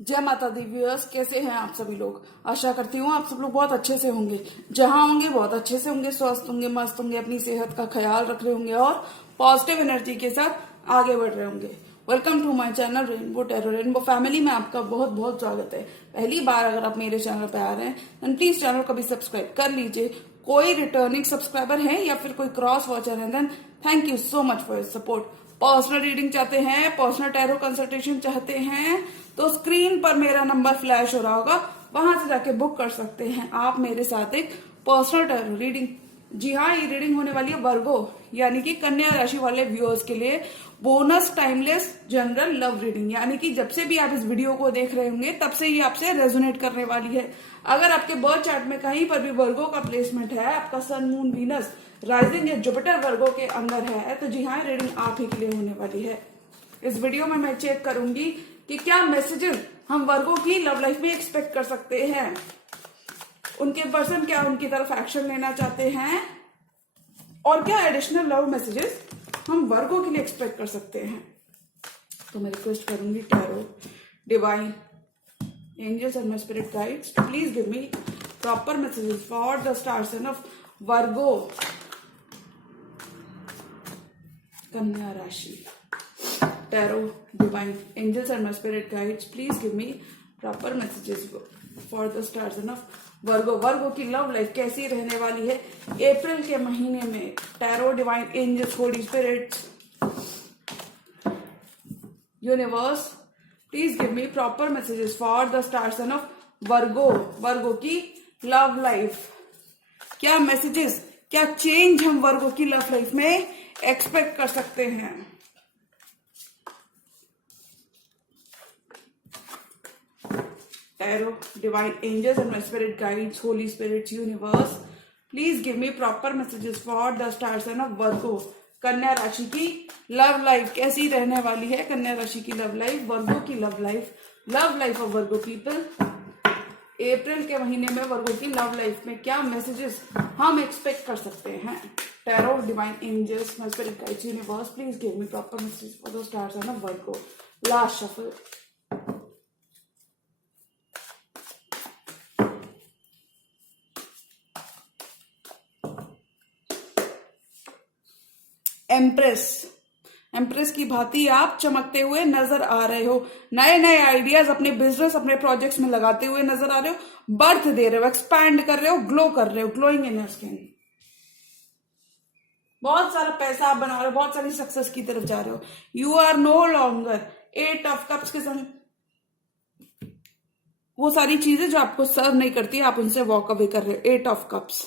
जय माता the viewers, कैसे हैं आप सभी लोग। आशा करती हूँ आप सब लोग बहुत अच्छे से होंगे, जहां होंगे बहुत अच्छे से होंगे, स्वस्थ होंगे, मस्त होंगे, अपनी सेहत का ख्याल रख रहे होंगे और पॉजिटिव एनर्जी के साथ आगे बढ़ रहे होंगे। Welcome to my channel rainbow tarot. Rainbow family में आपका बहुत बहुत स्वागत है। पहली बार अगर आप मेरे चैनल पे आ रहे हैं तो प्लीज चैनल को भी सब्सक्राइब कर लीजिए। कोई रिटर्निंग सब्सक्राइबर है या फिर कोई क्रॉस वॉचर है then thank you so much for your support. Personal reading चाहते हैं, पर्सनल टैरो कंसल्टेशन चाहते हैं तो स्क्रीन पर मेरा नंबर फ्लैश हो रहा होगा, वहां से जाके बुक कर सकते हैं आप मेरे साथ एक पर्सनल टैरो रीडिंग। जी हाँ, ये रीडिंग होने वाली है वर्गो यानी कि कन्या राशि वाले व्यूअर्स के लिए bonus timeless general love reading. यानी कि जब से भी आप इस वीडियो को देख रहे होंगे तब से ये आपसे रेजोनेट करने वाली है। अगर आपके बर्थ चार्ट में कहीं पर भी वर्गो का प्लेसमेंट है, आपका सन मून वीनस राइजिंग या जुपिटर वर्गो के अंदर है, तो जी हाँ, रीडिंग आप ही के लिए होने वाली है। इस वीडियो में मैं चेक करूंगी कि क्या मैसेजेस हम वर्गो की लव लाइफ में एक्सपेक्ट कर सकते हैं, उनके पर्सन क्या उनकी तरफ एक्शन लेना चाहते हैं और क्या एडिशनल लव मैसेजेस हम वर्गो के लिए एक्सपेक्ट कर सकते हैं। तो मैं रिक्वेस्ट करूंगी tarot, divine, angels and my spirit guides to please give me proper messages for the star sign of Virgo Kanya राशि। Tarot, divine, angels and my spirit guides please give me proper messages for the star sign of Virgo. Virgo की love life कैसी रहने वाली है अप्रैल के महीने में। Tarot, divine, angels, holy spirits, universe please give me proper messages for the star sign of Virgo. Virgo की love life, क्या मैसेजेस, क्या चेंज हम वर्गो की लव लाइफ में एक्सपेक्ट कर सकते हैं। Tarot, divine, angels and my spirit guides, holy spirits, universe, please give me proper messages for the star sign of Virgo। कन्या राशि की लव लाइफ कैसी रहने वाली है। कन्या राशि की लव लाइफ, वर्गो की love life of Virgo people April के महीने में वर्गो की लव लाइफ में क्या मैसेजेस हम एक्सपेक्ट कर सकते हैं। Tarot, divine, angels, my spirit guides, universe, please give me proper messages for the star sign of Virgo. Last shuffle. Empress की भांति आप चमकते हुए नजर आ रहे हो। नए नए आइडियाज अपने बिजनेस, अपने प्रोजेक्ट्स में लगाते हुए नजर आ रहे हो। बर्थ दे रहे हो, एक्सपैंड कर रहे हो, ग्लो कर रहे हो, ग्लोइंग इन योर स्किन। बहुत सारा पैसा आप बना रहे हो, बहुत सारी सक्सेस की तरफ जा रहे हो। You are no longer eight of cups के संग वो सारी चीजें जो आपको सर्व नहीं करती, आप उनसे वॉक अवे कर रहे हो। Eight of cups,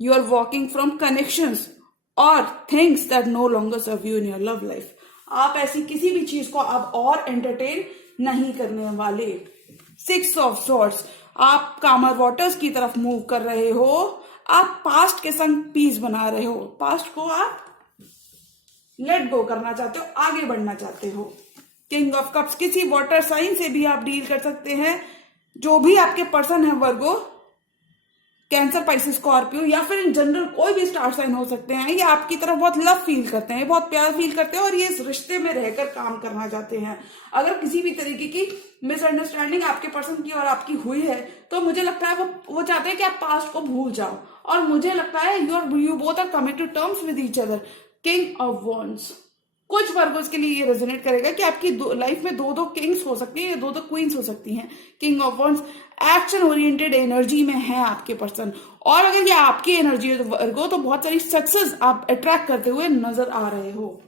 you are walking from connections और things that no longer serve you in your love life. आप ऐसी किसी भी चीज को आप और एंटरटेन नहीं करने वाले। सिक्स ऑफ सॉर्ड्स, आप कामर वाटर्स की तरफ मूव कर रहे हो। आप पास्ट के संग पीस बना रहे हो। पास्ट को आप लेट गो करना चाहते हो, आगे बढ़ना चाहते हो। किंग ऑफ कप्स, किसी वाटर साइन से भी आप डील कर सकते हैं। जो भी आपके पर्सन है वर्गो, कैंसर, पाइसेस, स्कॉर्पियो या फिर इन जनरल कोई भी स्टार साइन हो सकते हैं। ये आपकी तरफ बहुत लव फील करते हैं, बहुत प्यार फील करते हैं और ये इस रिश्ते में रहकर काम करना चाहते हैं। अगर किसी भी तरीके की मिसअंडरस्टैंडिंग आपके पर्सन की और आपकी हुई है तो मुझे लगता है वो चाहते हैं कि आप पास्ट को भूल जाओ। और मुझे लगता है you both are coming to terms with each other. King of wands, कुछ वर्गोस के लिए ये रेजोनेट करेगा कि आपकी लाइफ में दो किंग्स हो सकती है या दो क्वींस हो सकती हैं। King of wands action oriented energy में है आपके पर्सन, और अगर ये आपकी एनर्जी है तो वर्गो, तो बहुत सारी सक्सेस आप अट्रैक्ट करते हुए नजर आ रहे हो।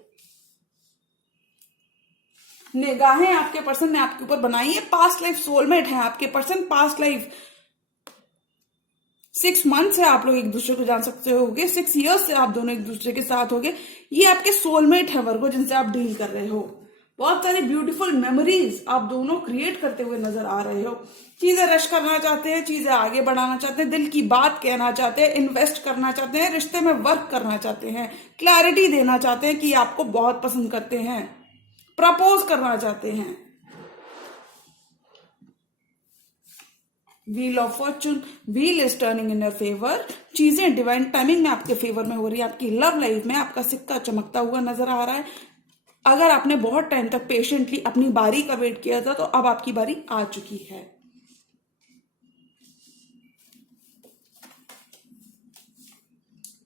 निगाहें आपके पर्सन ने आपके ऊपर बनाई है। पास्ट लाइफ सोलमेट है आपके पर्सन। पास्ट लाइफ 6 मंथ से आप लोग एक दूसरे को जान सकते होगे। 6 इयर्स से आप दोनों एक दूसरे के साथ होगे। ये आपके सोलमेट है वर्गो, जिनसे आप डील कर रहे हो। बहुत सारी ब्यूटीफुल मेमोरीज आप दोनों क्रिएट करते हुए नजर आ रहे हो। चीजें रश करना चाहते हैं, चीजें आगे बढ़ाना चाहते हैं, दिल की बात कहना चाहते हैं, इन्वेस्ट करना चाहते हैं, रिश्ते में वर्क करना चाहते हैं, क्लैरिटी देना चाहते हैं कि आपको बहुत पसंद करते हैं, प्रपोज करना चाहते हैं। Wheel of Fortune, wheel is turning in your favour. चीजें डिवाइन टाइमिंग में आपके फेवर में हो रही है। आपकी लव लाइफ में आपका सिक्का चमकता हुआ नजर आ रहा है। अगर आपने बहुत टाइम तक पेशेंटली अपनी बारी का वेट किया था तो अब आपकी बारी आ चुकी है।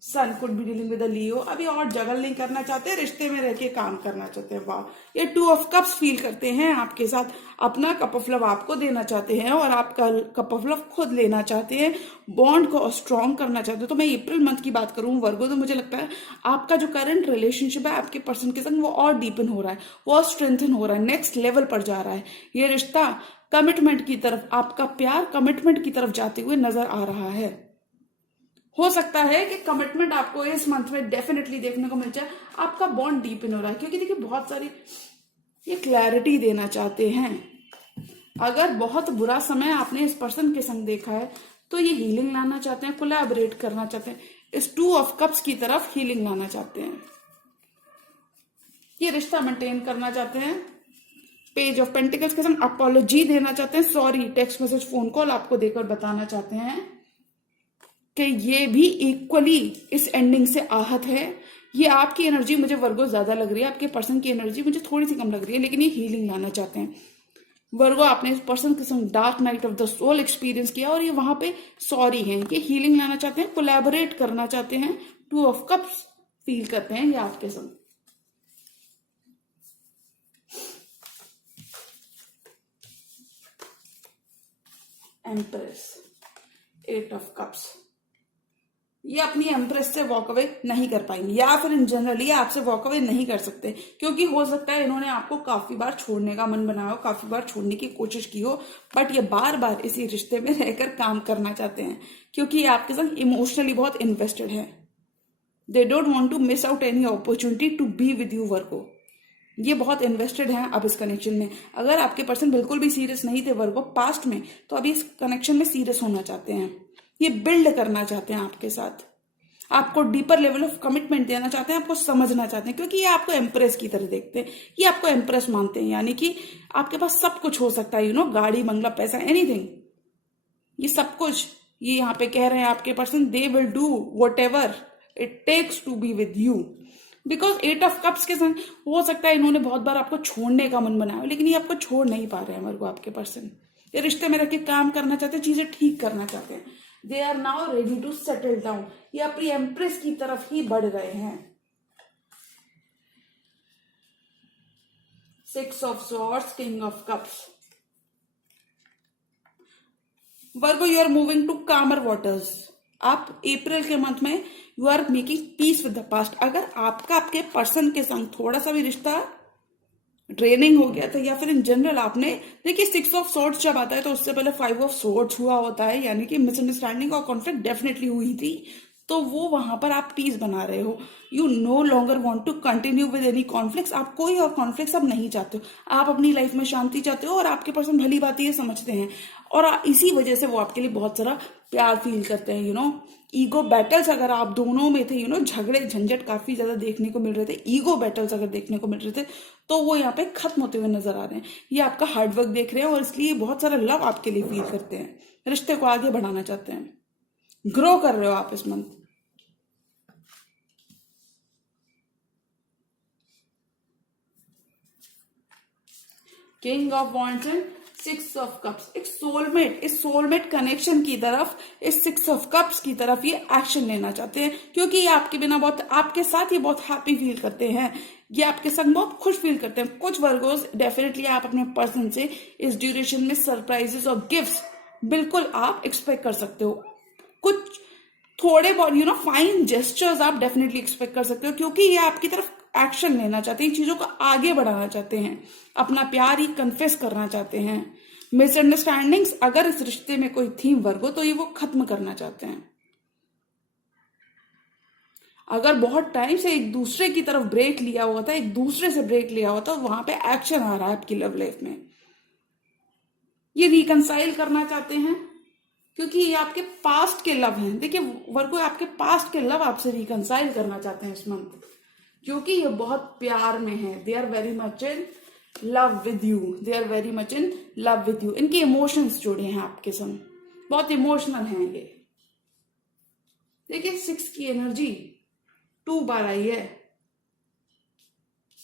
Sun could be dealing with a Leo, अभी और जगल नहीं करना चाहते, रिश्ते में रह के काम करना चाहते हैं। वाह, ये 2 ऑफ कप्स फील करते हैं आपके साथ, अपना कप ऑफ लव आपको देना चाहते हैं और आपका कप ऑफ लव खुद लेना चाहते हैं, बॉन्ड को स्ट्रॉन्ग करना चाहते हैं। तो मैं अप्रैल मंथ की बात करूं वर्गो, तो मुझे लगता है आपका जो करंट रिलेशनशिप है आपके पर्सन के संग वो और डीपन हो रहा है, वो और स्ट्रेंथन हो रहा है, नेक्स्ट लेवल पर जा रहा है। ये रिश्ता कमिटमेंट की तरफ, आपका प्यार कमिटमेंट की तरफ जाते हुए नजर आ रहा है। हो सकता है कि कमिटमेंट आपको इस मंथ में डेफिनेटली देखने को मिल जाए, आपका बॉन्ड डीपन हो रहा है, क्योंकि देखिए बहुत सारी ये क्लैरिटी देना चाहते हैं। अगर बहुत बुरा समय आपने इस पर्सन के संग देखा है तो ये हीलिंग लाना चाहते हैं, कोलैबोरेट करना चाहते हैं, इस 2 ऑफ कप्स की तरफ हीलिंग लाना चाहते हैं, ये रिश्ता मेंटेन करना चाहते हैं। पेज ऑफ पेंटिकल्स के संग अपॉलॉजी देना चाहते हैं, sorry text message phone call आपको देकर बताना चाहते हैं कि ये भी इक्वली इस एंडिंग से आहत है। ये आपकी एनर्जी मुझे वर्गो ज्यादा लग रही है, आपके पर्सन की एनर्जी मुझे थोड़ी सी कम लग रही है, लेकिन ये हीलिंग लाना चाहते हैं। वर्गो आपने इस पर्सन के संग dark night of the soul experience किया और ये वहां पे सॉरी है, ये हीलिंग लाना चाहते हैं, कोलैबोरेट करना चाहते हैं, 2 ऑफ कप्स फील करते हैं ये आपके संग। एम्प्रेस, 8 ऑफ कप्स, ये अपनी एम्प्रेस से वॉक अवे नहीं कर पाएंगे, या फिर इन जनरली आपसे वॉक अवे नहीं कर सकते, क्योंकि हो सकता है इन्होंने आपको काफी बार छोड़ने का मन बनाया हो, काफी बार छोड़ने की कोशिश की हो, बट ये बार बार इसी रिश्ते में रहकर काम करना चाहते हैं, क्योंकि ये आपके संग इमोशनली बहुत इन्वेस्टेड है। They don't want to miss out any opportunity to be with you Virgo. ये बहुत इन्वेस्टेड हैं अब इस कनेक्शन में। अगर आपके पर्सन बिल्कुल भी सीरियस नहीं थे वर्गो पास्ट में, तो अभी इस कनेक्शन में सीरियस होना चाहते हैं, ये बिल्ड करना चाहते हैं आपके साथ, आपको डीपर लेवल ऑफ कमिटमेंट देना चाहते हैं, आपको समझना चाहते हैं, क्योंकि ये आपको एम्प्रेस की तरह देखते हैं, ये आपको एम्प्रेस मानते हैं, यानी कि आपके पास सब कुछ हो सकता है, गाड़ी बंगला पैसा एनीथिंग, ये सब कुछ ये यहाँ पे कह रहे हैं आपके person, they will do whatever it takes to be with you. Because 8 of cups के संग हो सकता है इन्होंने बहुत बार आपको छोड़ने का मन बनाया, लेकिन ये आपको छोड़ नहीं पा रहे हैं मेरे को आपके पर्सन। ये रिश्ते में रह के काम करना चाहते हैं, चीजें ठीक करना चाहते हैं, they are now ready to settle down, ये अपनी एम्प्रेस की तरफ ही बढ़ रहे हैं। 6 of swords, king of cups, Virgo you are moving to calmer waters. आप अप्रैल के मंथ में you are making peace with the past. अगर आपका आपके पर्सन के संग थोड़ा सा भी रिश्ता ड्रेनिंग हो गया था, या फिर इन जनरल आपने देखिए 6 ऑफ सॉर्ड्स जब आता है तो उससे पहले 5 ऑफ सॉर्ड्स हुआ होता है, यानी कि मिसअंडरस्टैंडिंग और कॉन्फ्लिक्ट डेफिनेटली हुई थी, तो वो वहां पर आप पीस बना रहे हो। You no longer want to continue with any conflict, आप कोई और कॉन्फ्लिक्ट अब नहीं चाहते हो, आप अपनी लाइफ में शांति चाहते हो, और आपके पर्सन भली बात ये समझते हैं, और इसी वजह से वो आपके लिए बहुत सारा प्यार फील करते हैं। ईगो बैटल्स अगर आप दोनों में थे, झगड़े झंझट काफी ज्यादा देखने को मिल रहे थे, ईगो बैटल्स अगर देखने को मिल रहे थे, तो वो यहाँ पे खत्म होते हुए नजर आ रहे हैं। ये आपका हार्डवर्क देख रहे हैं और इसलिए बहुत सारा लव आपके लिए फील करते हैं, रिश्ते को आगे बढ़ाना चाहते हैं, ग्रो कर रहे हो आप इस month. King of wands and 6 of cups, एक सोलमेट, इस सोलमेट कनेक्शन की तरफ, इस 6 ऑफ कप्स की तरफ ये एक्शन लेना चाहते हैं, क्योंकि ये आपके बिना बहुत, आपके साथ ये बहुत हैप्पी फील करते हैं, ये आपके संग बहुत खुश फील करते हैं। कुछ वर्गोस डेफिनेटली आप अपने पर्सन से इस ड्यूरेशन में सरप्राइजेस और गिफ्ट्स बिल्कुल आप एक्सपेक्ट कर सकते हो, कुछ थोड़े बहुत फाइन जेस्चर्स आप डेफिनेटली एक्सपेक्ट कर सकते हो, क्योंकि ये आपकी तरफ एक्शन लेना चाहते हैं, चीजों को आगे बढ़ाना चाहते हैं, अपना प्यार ही कन्फेस करना चाहते हैं। मिसअंडरस्टैंडिंग्स अगर इस रिश्ते में कोई थी वर्गो, तो ये वो खत्म करना चाहते हैं। अगर बहुत टाइम से एक दूसरे की तरफ ब्रेक लिया हुआ था, एक दूसरे से ब्रेक लिया हुआ था, वहां पे एक्शन आ रहा है आपकी लव लाइफ में, ये रिकंसाइल करना चाहते हैं, क्योंकि ये आपके पास्ट के लव हैं। देखिए वर्गो आपके पास्ट के लव आपसे रिकंसाइल करना चाहते हैं इस मंथ, क्योंकि ये बहुत प्यार में है, they are very much in love with you, they are very much in love with you. इनके इमोशंस जुड़े हैं आपके संग, बहुत इमोशनल हैं ये। देखिए 6 की एनर्जी 2 बार आई है,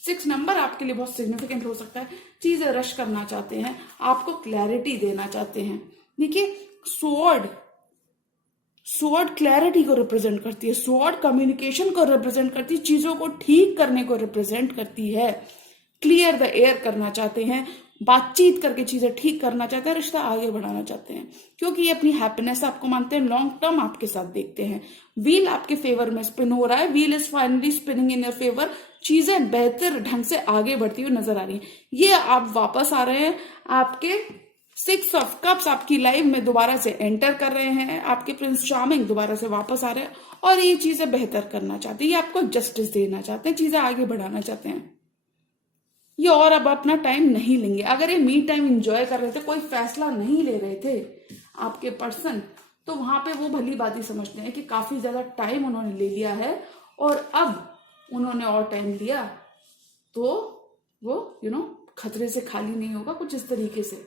6 नंबर आपके लिए बहुत सिग्निफिकेंट हो सकता है। चीजें रश करना चाहते हैं, आपको क्लैरिटी देना चाहते हैं। देखिए स्वॉर्ड क्लैरिटी को रिप्रेजेंट करती है, स्वॉर्ड कम्युनिकेशन को रिप्रेजेंट करती है, चीजों को ठीक करने को रिप्रेजेंट करती है। क्लियर द एयर करना चाहते हैं, बातचीत करके चीजें ठीक करना चाहते हैं, रिश्ता आगे बढ़ाना चाहते हैं, क्योंकि ये अपनी हैप्पीनेस आपको मानते हैं, लॉन्ग टर्म आपके साथ देखते हैं। व्हील आपके फेवर में स्पिन हो रहा है, wheel is finally spinning in your favour. चीजें बेहतर ढंग से आगे बढ़ती हुई नजर आ रही है। ये आप वापस आ रहे हैं, आपके 6 ऑफ कप्स आपकी लाइफ में दोबारा से एंटर कर रहे हैं, आपके प्रिंस चार्मिंग दोबारा से वापस आ रहे हैं और ये चीजें बेहतर करना चाहते हैं, ये आपको जस्टिस देना चाहते हैं, चीजें आगे बढ़ाना चाहते हैं। ये और अब अपना टाइम नहीं लेंगे। अगर ये मी टाइम एंजॉय कर रहे थे, कोई फैसला नहीं ले रहे थे आपके पर्सन, तो वहां पे वो भली बात ही समझते हैं कि काफी ज्यादा टाइम उन्होंने ले लिया है और अब उन्होंने और टाइम लिया तो वो खतरे से खाली नहीं होगा, कुछ इस तरीके से।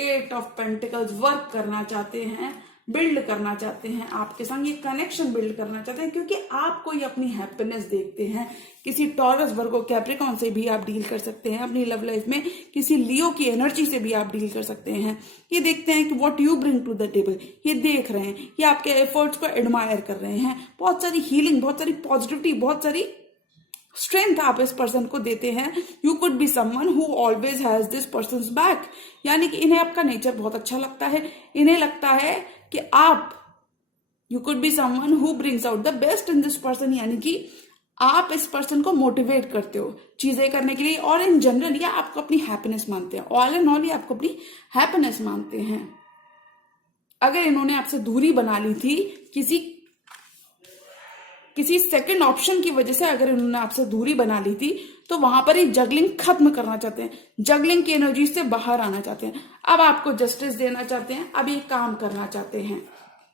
8 ऑफ पेंटिकल्स वर्क करना चाहते हैं, बिल्ड करना चाहते हैं आपके संग, ये कनेक्शन बिल्ड करना चाहते हैं, क्योंकि आपको ये अपनी हैप्पीनेस देखते हैं। किसी टॉरस, वर्गो, कैप्रिकॉन से भी आप डील कर सकते हैं अपनी लव लाइफ में, किसी लियो की एनर्जी से भी आप डील कर सकते हैं। ये देखते हैं कि what you bring to the table, ये देख रहे हैं, ये आपके एफर्ट्स को एडमायर कर रहे हैं। बहुत सारी हीलिंग, बहुत सारी पॉजिटिविटी, बहुत सारी स्ट्रेंथ आप इस पर्सन को देते हैं। You could be someone who always has this persons back, यानी कि इन्हें आपका नेचर बहुत अच्छा लगता है। इन्हें लगता है कि you could be someone who brings out the best in this person, यानी कि आप इस पर्सन को मोटिवेट करते हो चीजें करने के लिए, और इन जनरल ये आपको अपनी हैप्पीनेस मानते हैं। ऑल एंड ऑल ये आपको अपनी हैप्पीनेस मानते हैं। अगर इन्होंने आपसे दूरी बना ली थी किसी सेकंड ऑप्शन की वजह से, अगर इन्होंने आपसे दूरी बना ली थी, तो वहां पर ही जगलिंग खत्म करना चाहते हैं, जगलिंग की एनर्जी से बाहर आना चाहते हैं। अब आपको जस्टिस देना चाहते हैं, अब ये काम करना चाहते हैं,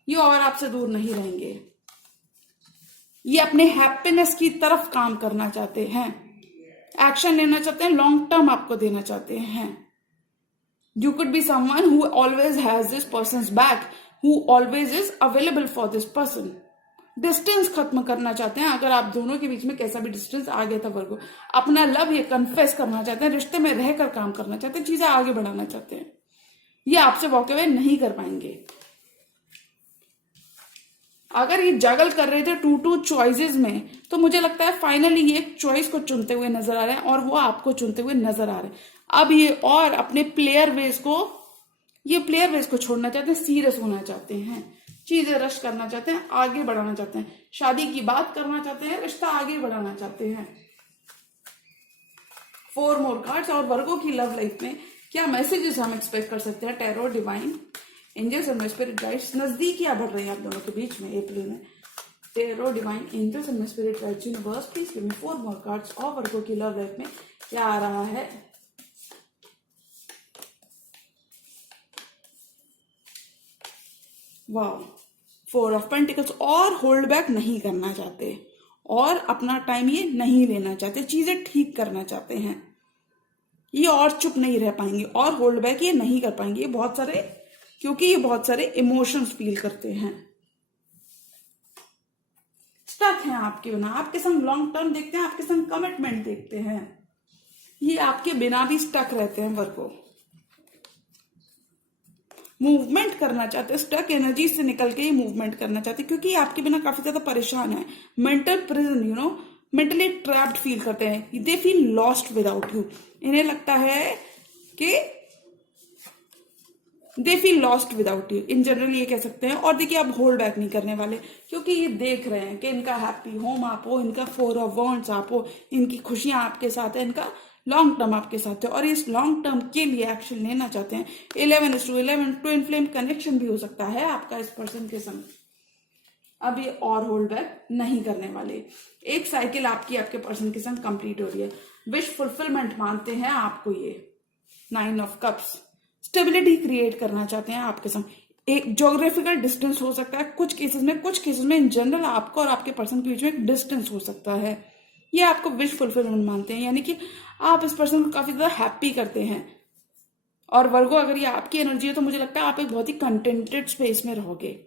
ये और आपसे दूर नहीं रहेंगे। ये अपने हैप्पीनेस की तरफ काम करना चाहते हैं, एक्शन लेना चाहते हैं, लॉन्ग टर्म आपको देना चाहते हैं। You could be someone who always has this persons back, who always is available for this person. Distance खत्म करना चाहते हैं। अगर आप दोनों के बीच में कैसा भी डिस्टेंस आ गया था वर्गो, अपना लव ये कन्फेस करना चाहते हैं, रिश्ते में रहकर काम करना चाहते हैं, चीजें आगे बढ़ाना चाहते हैं। ये आपसे वॉक अवे नहीं कर पाएंगे। अगर ये जगल कर रहे थे टू चॉइसेस में, तो मुझे लगता है फाइनली ये एक चॉइस को चुनते हुए नजर आ रहे हैं और वो आपको चुनते हुए नजर आ रहे हैं। अब ये और अपने प्लेयर वेज को छोड़ना चाहते हैं, सीरियस होना चाहते हैं, चीजें रश करना चाहते हैं, आगे बढ़ाना चाहते हैं, शादी की बात करना चाहते हैं, रिश्ता आगे बढ़ाना चाहते हैं। 4 मोर कार्ड्स। और वर्गो की लव लाइफ में क्या मैसेजेस हम एक्सपेक्ट कर सकते हैं? Tarot, divine, angels and spirit guides. नजदीकियां बढ़ रही हैं आप दोनों के बीच में अप्रैल में। Tarot, divine, angels and spirit guides, universe please give me 4 more cards. और वर्गो की लव लाइफ में क्या आ रहा है? वाह, 4 ऑफ पेंटिकल्स। और होल्ड बैक नहीं करना चाहते और अपना टाइम ये नहीं लेना चाहते, चीजें ठीक करना चाहते हैं। ये और चुप नहीं रह पाएंगे और होल्ड बैक ये नहीं कर पाएंगे। क्योंकि ये बहुत सारे इमोशंस फील करते हैं, स्टक हैं आपके बिना, आपके संग लॉन्ग टर्म देखते हैं, आपके संग कमिटमेंट देखते हैं। ये आपके बिना भी स्टक रहते हैं वर्गो, मूवमेंट करना चाहते हैं, स्टक एनर्जी से निकल के ही मूवमेंट करना चाहते हैं, क्योंकि आपके बिना काफी ज्यादा परेशान है। Mental prison, mentally trapped feel करते हैं। They feel lost without you. इन्हें लगता है कि they feel lost without you, in general ये कह सकते हैं। और देखिए, आप होल्ड बैक नहीं करने वाले, क्योंकि ये देख रहे हैं कि इनका हैप्पी होम आप हो, इनका 4 ऑफ वॉन्ड्स आप हो, इनकी खुशियां आपके साथ है, इनका लॉन्ग टर्म आपके साथ है और इस लॉन्ग टर्म के लिए एक्शन लेना चाहते हैं। 11:11 ट्विन फ्लेम कनेक्शन भी हो सकता है आपका इस पर्सन के संग। अब ये और होल्ड बैक नहीं करने वाले। एक साइकिल आपके पर्सन के संग कंप्लीट हो रही है। विश फुलफिलमेंट मानते हैं आपको ये। 9 ऑफ कप्स। स्टेबिलिटी क्रिएट करना चाहते हैं आपके संग। एक ज्योग्राफिकल डिस्टेंस हो सकता है कुछ केसेस में इन जनरल आपको और आपके पर्सन के बीच में एक डिस्टेंस हो सकता है। ये आपको विश फुलफिलमेंट मानते हैं, यानी कि आप इस पर्सन को काफी ज्यादा हैप्पी करते हैं। और वर्गो, अगर ये आपकी एनर्जी है तो मुझे लगता है आप एक बहुत ही कंटेंटेड स्पेस में रहोगे,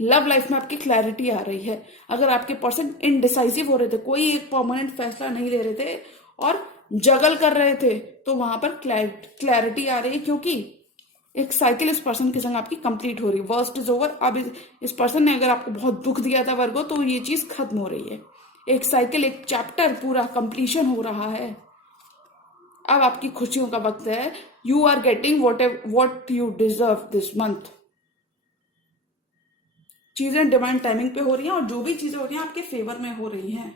लव लाइफ में आपकी क्लैरिटी आ रही है। अगर आपके पर्सन इनडिसाइसिव हो रहे थे, कोई एक परमानेंट फैसला नहीं ले रहे थे और जगल कर रहे थे, तो वहां पर क्लैरिटी आ रही है, क्योंकि एक साइकिल इस पर्सन के संग आपकी कंप्लीट हो रही है। Worst is over. अब इस पर्सन ने अगर आपको बहुत दुख दिया था वर्गो, तो ये चीज खत्म हो रही है। एक साइकिल, एक चैप्टर पूरा कंप्लीशन हो रहा है। अब आपकी खुशियों का वक्त है। You are getting what you deserve this month. चीजें डिवाइन टाइमिंग पे हो रही हैं और जो भी चीजें हो रही हैं आपके फेवर में हो रही हैं।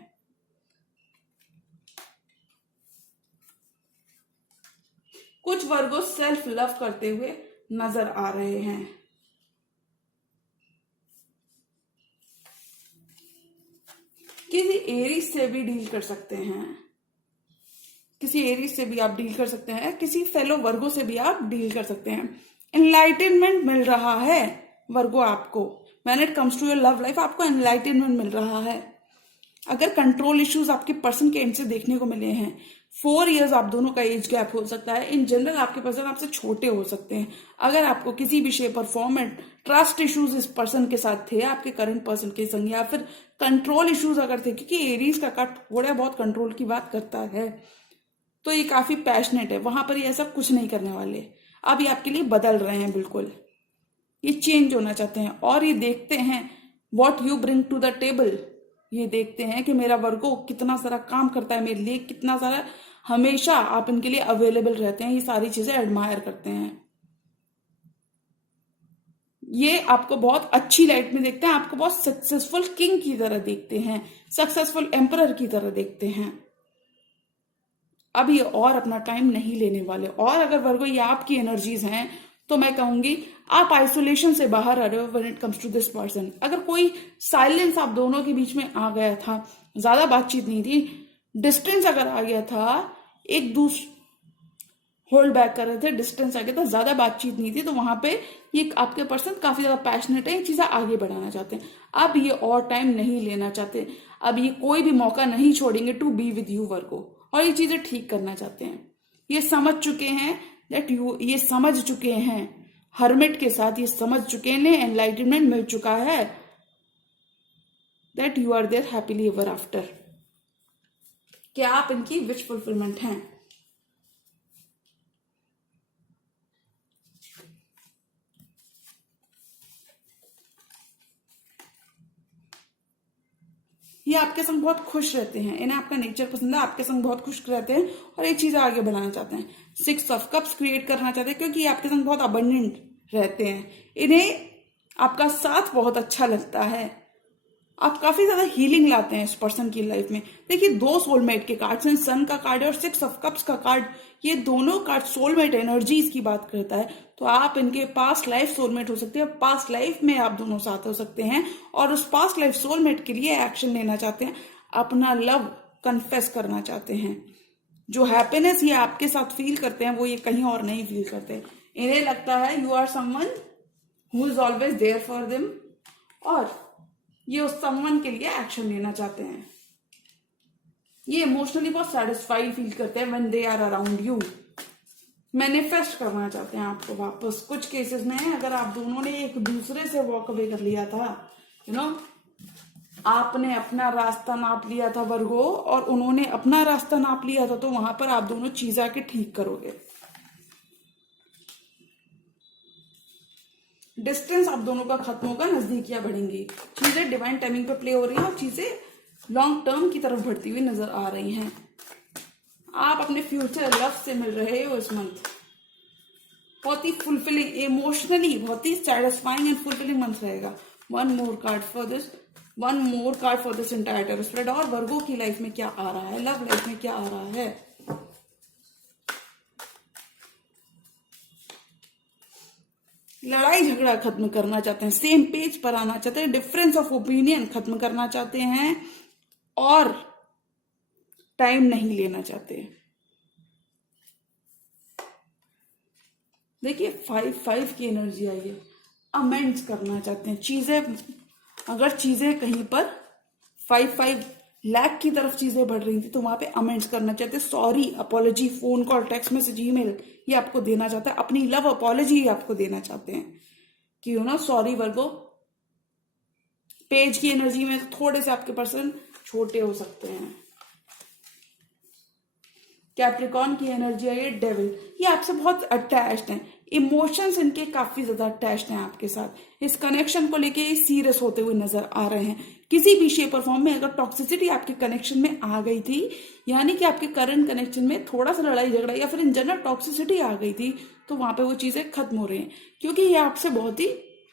कुछ वर्गो सेल्फ लव करते हुए नजर आ रहे हैं। किसी एरीज से भी डील कर सकते हैं, किसी एरीज से भी आप डील कर सकते हैं, किसी फेलो वर्गो से भी आप डील कर सकते हैं। एनलाइटनमेंट मिल रहा है वर्गो आपको। When it comes to your love life, आपको एनलाइटनमेंट मिल रहा है। अगर कंट्रोल इश्यूज आपके पर्सन के एंड से देखने को मिले हैं, 4 इयर्स आप दोनों का एज गैप हो सकता है। इन जनरल आपके पर्सन आपसे छोटे हो सकते हैं। अगर आपको किसी भी शेप और फॉर्म में ट्रस्ट इश्यूज इस पर्सन के साथ थे, आपके करंट पर्सन के संग, या फिर कंट्रोल इश्यूज अगर थे, क्योंकि एरीज का कार्ड थोड़ा बहुत कंट्रोल की बात करता है, तो ये काफी पैशनेट है। वहां पर ये ऐसा कुछ नहीं करने वाले। अब ये आपके लिए बदल रहे हैं, बिल्कुल ये चेंज होना चाहते हैं। और ये देखते हैं what you bring to the table. ये देखते हैं कि मेरा वर्गो कितना सारा काम करता है मेरे लिए, कितना सारा हमेशा आप इनके लिए अवेलेबल रहते हैं। ये सारी चीजें एडमायर करते हैं। ये आपको बहुत अच्छी लाइट में देखते हैं, आपको बहुत सक्सेसफुल किंग की तरह देखते हैं, सक्सेसफुल एम्परर की तरह देखते हैं। अब ये और अपना टाइम नहीं लेने वाले। और अगर वर्गो ये आपकी एनर्जीज हैं, तो मैं कहूंगी आप आइसोलेशन से बाहर आ रहे हो when it comes to this person. अगर कोई साइलेंस आप दोनों के बीच में आ गया था, ज्यादा बातचीत नहीं थी, डिस्टेंस अगर आ गया था, एक दूसरे होल्ड बैक कर रहे थे, डिस्टेंस आ गया था, ज्यादा बातचीत नहीं थी, तो वहां पे ये आपके पर्सन काफी ज्यादा पैशनेट है, ये चीजें आगे बढ़ाना चाहते हैं। अब ये और टाइम नहीं लेना चाहते। अब ये कोई भी मौका नहीं छोड़ेंगे टू बी विद यू वर्गो। और ये चीजें ठीक करना चाहते हैं। ये समझ चुके हैं ये समझ चुके हैं हर्मिट के साथ, ये समझ चुके हैं, एनलाइटनमेंट मिल चुका है that you are their happily ever after. क्या आप इनकी विश फुलफिलमेंट हैं। ये आपके संग बहुत खुश रहते हैं, इन्हें आपका नेचर पसंद है, आपके संग बहुत खुश रहते हैं और ये चीजें आगे बढ़ाना चाहते हैं। 6 ऑफ कप्स क्रिएट करना चाहते हैं, क्योंकि ये आपके संग बहुत अबंडेंट रहते हैं। इन्हें आपका साथ बहुत अच्छा लगता है। आप काफी ज्यादा हीलिंग लाते हैं इस पर्सन की लाइफ में। देखिए 2 सोलमेट के कार्ड्स हैं, सन का कार्ड है और 6 ऑफ कप्स का कार्ड। ये दोनों कार्ड सोलमेट एनर्जीज की बात करता है। तो आप इनके पास्ट लाइफ सोलमेट हो सकते हैं, पास्ट लाइफ में आप दोनों साथ हो सकते हैं और उस पास्ट लाइफ सोलमेट के लिए एक्शन लेना चाहते हैं, अपना लव कन्फेस करना चाहते हैं। जो हैप्पीनेस ये आपके साथ फील करते हैं, वो ये कहीं और नहीं फील करते। इन्हें लगता है you are someone who is always there for them, और ये उस समवन के लिए एक्शन लेना चाहते हैं। ये इमोशनली बहुत सेटिस्फाइड फील करते हैं when they are around you. Manifest करना चाहते हैं आपको वापस। कुछ केसेस में अगर आप दोनों ने एक दूसरे से वॉक अवे कर लिया था, आपने अपना रास्ता नाप लिया था वर्गो और उन्होंने अपना रास्ता नाप लिया था, तो वहां पर आप दोनों चीज आके ठीक करोगे। डिस्टेंस आप दोनों का खत्म होगा, नजदीकियां बढ़ेंगी, चीजें डिवाइन टाइमिंग पे प्ले हो रही हैं और चीजें लॉन्ग टर्म की तरफ बढ़ती हुई नजर आ रही हैं। आप अपने फ्यूचर लव से मिल रहे हो इस मंथ। बहुत ही फुलफिलिंग, इमोशनली बहुत ही सेटिस्फाइंग एंड फुलफिलिंग मंथ रहेगा। One more card for this entire tarot spread. और वर्गो की लाइफ में क्या आ रहा है, लव लाइफ में क्या आ रहा है। लड़ाई झगड़ा खत्म करना चाहते हैं, सेम पेज पर आना चाहते हैं, डिफरेंस ऑफ ओपिनियन खत्म करना चाहते हैं और टाइम नहीं लेना चाहते। देखिए 5 की एनर्जी आई है। अमेंड्स करना चाहते हैं चीजें। अगर चीजें कहीं पर 5 लाख की तरफ चीजें बढ़ रही थी, तो वहां पे अमेंड्स करना चाहते हैं। Sorry, apology, phone call, text message, email, ये आपको देना चाहता है। अपनी लव अपॉलॉजी आपको देना चाहते हैं कि सॉरी वर्गो, पेज की एनर्जी में तो थोड़े से आपके पर्सन छोटे हो सकते हैं। कैप्रिकॉर्न की एनर्जी है ये डेविल, ये आपसे बहुत अटैच्ड हैं, इमोशंस इनके काफी ज्यादा अटैच्ड हैं आपके साथ। इस कनेक्शन को लेके ये सीरियस होते हुए नजर आ रहे हैं। किसी भी शेप और फॉर्म में अगर टॉक्सिसिटी आपके कनेक्शन में आ गई थी, यानी कि आपके करंट कनेक्शन में थोड़ा सा लड़ाई झगड़ा या फिर इन जनरल टॉक्सिसिटी आ गई थी, तो वहां पे वो चीजें खत्म हो रही हैं, क्योंकि ये आपसे बहुत ही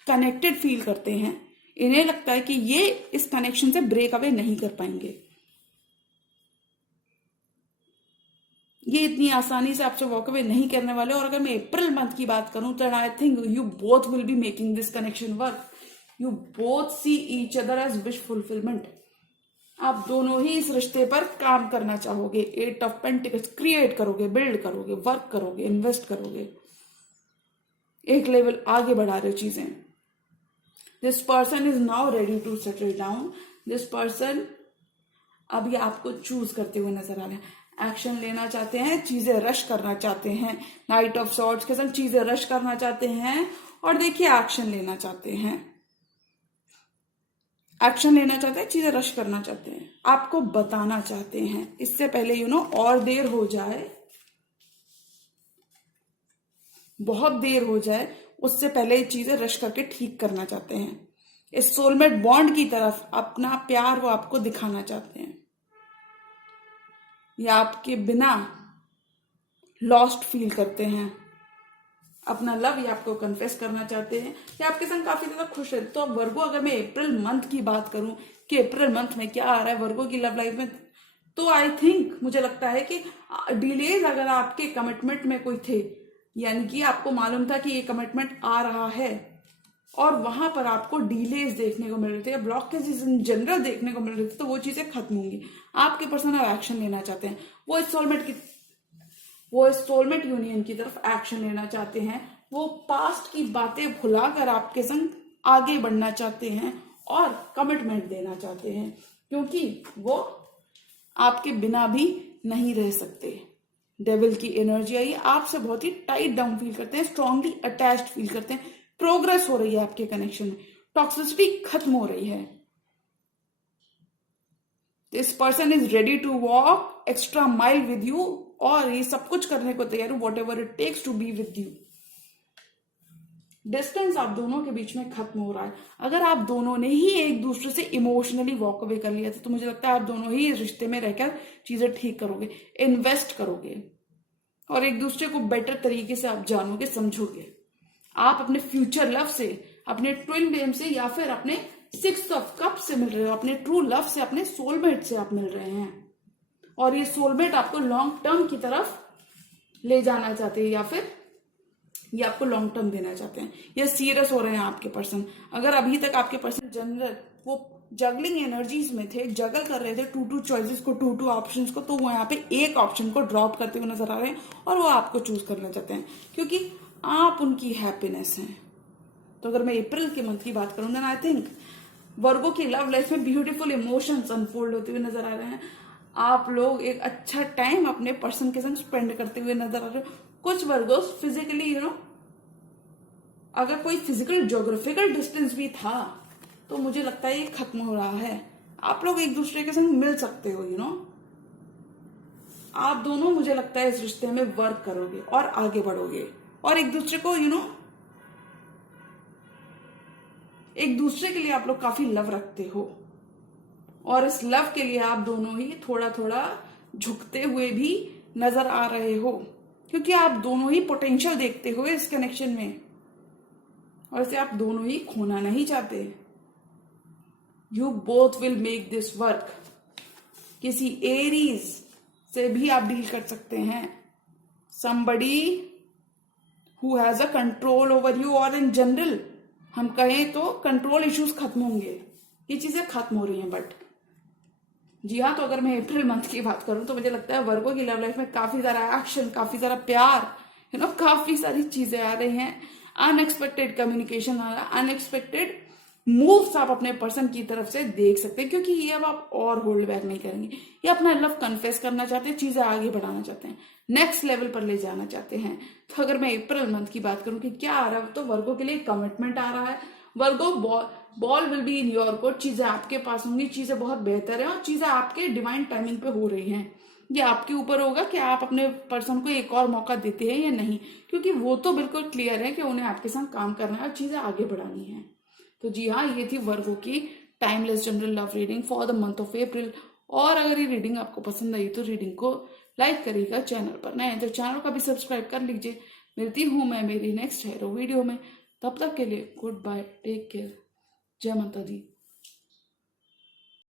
कनेक्टेड फील करते हैं। इन्हें लगता है कि ये इस कनेक्शन से ब्रेक अवे नहीं कर पाएंगे, ये इतनी आसानी से आपसे वॉक अवे नहीं करने वाले। और अगर मैं अप्रैल मंथ की बात करूं तो I think you both will be making this connection work. You both see each other as wish fulfillment. आप दोनों ही इस रिश्ते पर काम करना चाहोगे। 8 ऑफ पेंटिकल्स क्रिएट करोगे, बिल्ड करोगे, वर्क करोगे, इन्वेस्ट करोगे, एक लेवल आगे बढ़ा रहे हो चीजें। This person is now ready to settle down. This person अभी आपको चूज करते हुए नजर आ रहे हैं, एक्शन लेना चाहते हैं, चीजें रश करना चाहते हैं। नाइट ऑफ सॉर्ड्स के संग चीजें रश करना चाहते हैं और देखिए एक्शन लेना चाहते हैं, एक्शन लेना चाहते हैं, चीजें रश करना चाहते हैं, आपको बताना चाहते हैं इससे पहले और देर हो जाए, बहुत देर हो जाए, उससे पहले ये चीजें रश करके ठीक करना चाहते हैं। इस सोलमेट बॉन्ड की तरफ अपना प्यार वो आपको दिखाना चाहते हैं, या आपके बिना लॉस्ट फील करते हैं, अपना लव या आपको कन्फेस करना चाहते हैं, या आपके संग काफी ज्यादा खुश है। तो वर्गो, अगर मैं अप्रैल मंथ की बात करूं कि अप्रैल मंथ में क्या आ रहा है वर्गो की लव लाइफ में, तो आई थिंक मुझे लगता है कि डिलेज अगर आपके कमिटमेंट में कोई थे, यानी कि आपको मालूम था कि ये कमिटमेंट आ रहा है और वहां पर आपको डिलेज देखने को मिल रहे थे या ब्लॉकेजेस इन जनरल देखने को मिल रहे थे, तो वो चीजें खत्म होंगी। आपके पर्सन अब एक्शन लेना चाहते हैं, वो इस सोलमेट यूनियन की तरफ एक्शन लेना चाहते हैं। वो पास्ट की बातें भुलाकर आपके संग आगे बढ़ना चाहते हैं और कमिटमेंट देना चाहते हैं, क्योंकि वो आपके बिना भी नहीं रह सकते। डेविल की एनर्जी आई, आपसे बहुत ही टाइट डाउन फील करते हैं, स्ट्रांगली अटैच्ड फील करते हैं, प्रोग्रेस हो रही है आपके कनेक्शन में, टॉक्सिसिटी खत्म हो रही है। This person is ready to walk extra mile with you, और ये सब कुछ करने को तैयार हूं, whatever it takes to be with you. Distance आप दोनों के बीच में खत्म हो रहा है। अगर आप दोनों ने ही एक दूसरे से इमोशनली वॉक अवे कर लिया था, तो मुझे लगता है आप दोनों ही इस रिश्ते में रहकर चीजें ठीक करोगे, इन्वेस्ट करोगे और एक दूसरे को बेटर तरीके से आप जानोगे, समझोगे। आप अपने फ्यूचर लव से, अपने ट्विन फ्लेम से, या फिर अपने 6 ऑफ कप से मिल रहे हो, अपने ट्रू लव से, अपने सोलमेट से आप मिल रहे हैं, और ये सोलमेट आपको लॉन्ग टर्म की तरफ ले जाना चाहते हैं, या फिर ये आपको लॉन्ग टर्म देना चाहते हैं। ये सीरियस हो रहे हैं आपके पर्सन। अगर अभी तक आपके पर्सन जनरल वो जगलिंग एनर्जीज में थे, जगल कर रहे थे 2 चॉइसेस को, 2 ऑप्शंस को, तो वो यहाँ पे एक ऑप्शन को ड्रॉप करते हुए नजर आ रहे हैं और वो आपको चूज करना चाहते हैं, क्योंकि आप उनकी हैप्पीनेस हैं। तो अगर मैं अप्रैल के मंथ की बात करूं, देन आई थिंक वर्गो की लव लाइफ में ब्यूटीफुल इमोशंस अनफोल्ड होते हुए नजर आ रहे हैं। आप लोग एक अच्छा टाइम अपने पर्सन के संग स्पेंड करते हुए नजर आ रहे हो। कुछ वर्गो फिजिकली अगर कोई फिजिकल ज्योग्राफिकल डिस्टेंस भी था, तो मुझे लगता है ये खत्म हो रहा है। आप लोग एक दूसरे के संग मिल सकते हो, आप दोनों मुझे लगता है इस रिश्ते में वर्क करोगे और आगे बढ़ोगे और एक दूसरे को एक दूसरे के लिए आप लोग काफी लव रखते हो, और इस लव के लिए आप दोनों ही थोड़ा थोड़ा झुकते हुए भी नजर आ रहे हो, क्योंकि आप दोनों ही पोटेंशियल देखते हो इस कनेक्शन में, और इसे आप दोनों ही खोना नहीं चाहते। You both will make this work. किसी एरीज से भी आप डील कर सकते हैं, somebody who has a control over you, और इन जनरल हम कहें तो कंट्रोल इश्यूज खत्म होंगे, ये चीजें खत्म हो रही हैं। बट जी हाँ, तो अगर मैं अप्रैल मंथ की बात करूं तो मुझे लगता है वर्गो की लव लाइफ में काफी सारा एक्शन, काफी सारा प्यार, काफी सारी चीजें आ रही हैं। अनएक्सपेक्टेड कम्युनिकेशन आ रहा है, अनएक्सपेक्टेड मूव्स आप अपने पर्सन की तरफ से देख सकते हैं, क्योंकि ये अब आप और होल्ड बैक नहीं करेंगे। ये अपना लव कन्फेस करना चाहते हैं, चीजें आगे बढ़ाना चाहते हैं, नेक्स्ट लेवल पर ले जाना चाहते हैं। तो अगर मैं अप्रैल मंथ की बात करूं कि क्या आ रहा है, तो वर्गो के लिए कमिटमेंट आ रहा है, Virgo, ball will be in your court, चीजें आपके पास होंगी, चीजें बहुत बेहतर है और चीजें आपके डिवाइन टाइमिंग पे हो रही हैं। ये आपके ऊपर होगा कि आप अपने पर्सन को एक और मौका देते हैं या नहीं, क्योंकि वो तो बिल्कुल क्लियर है कि उन्हें आपके साथ काम करना है और चीजें आगे बढ़ानी है। तो जी हाँ, ये थी वर्गो की timeless general love reading for the month of April. और अगर ये रीडिंग आपको पसंद आई तो रीडिंग को लाइक करिएगा, चैनल पर नए हैं तो चैनल का भी सब्सक्राइब कर लीजिए। मिलती हूँ मैं मेरी नेक्स्ट हैरो वीडियो में, तब तक के लिए गुड बाय, टेक केयर, जय माता दी।